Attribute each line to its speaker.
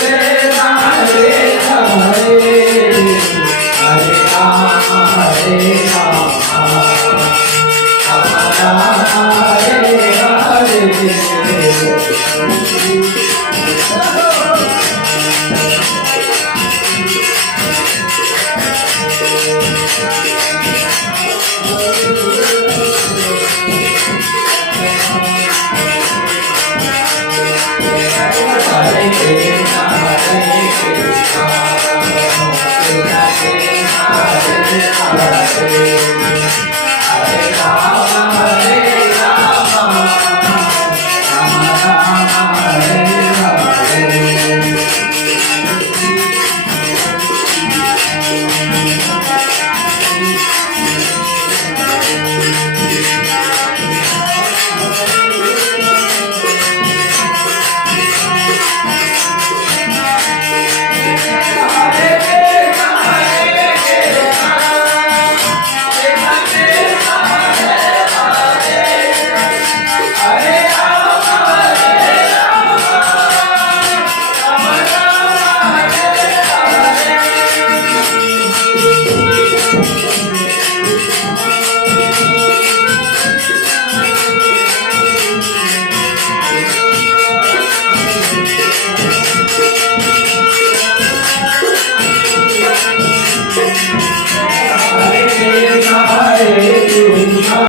Speaker 1: Yeah.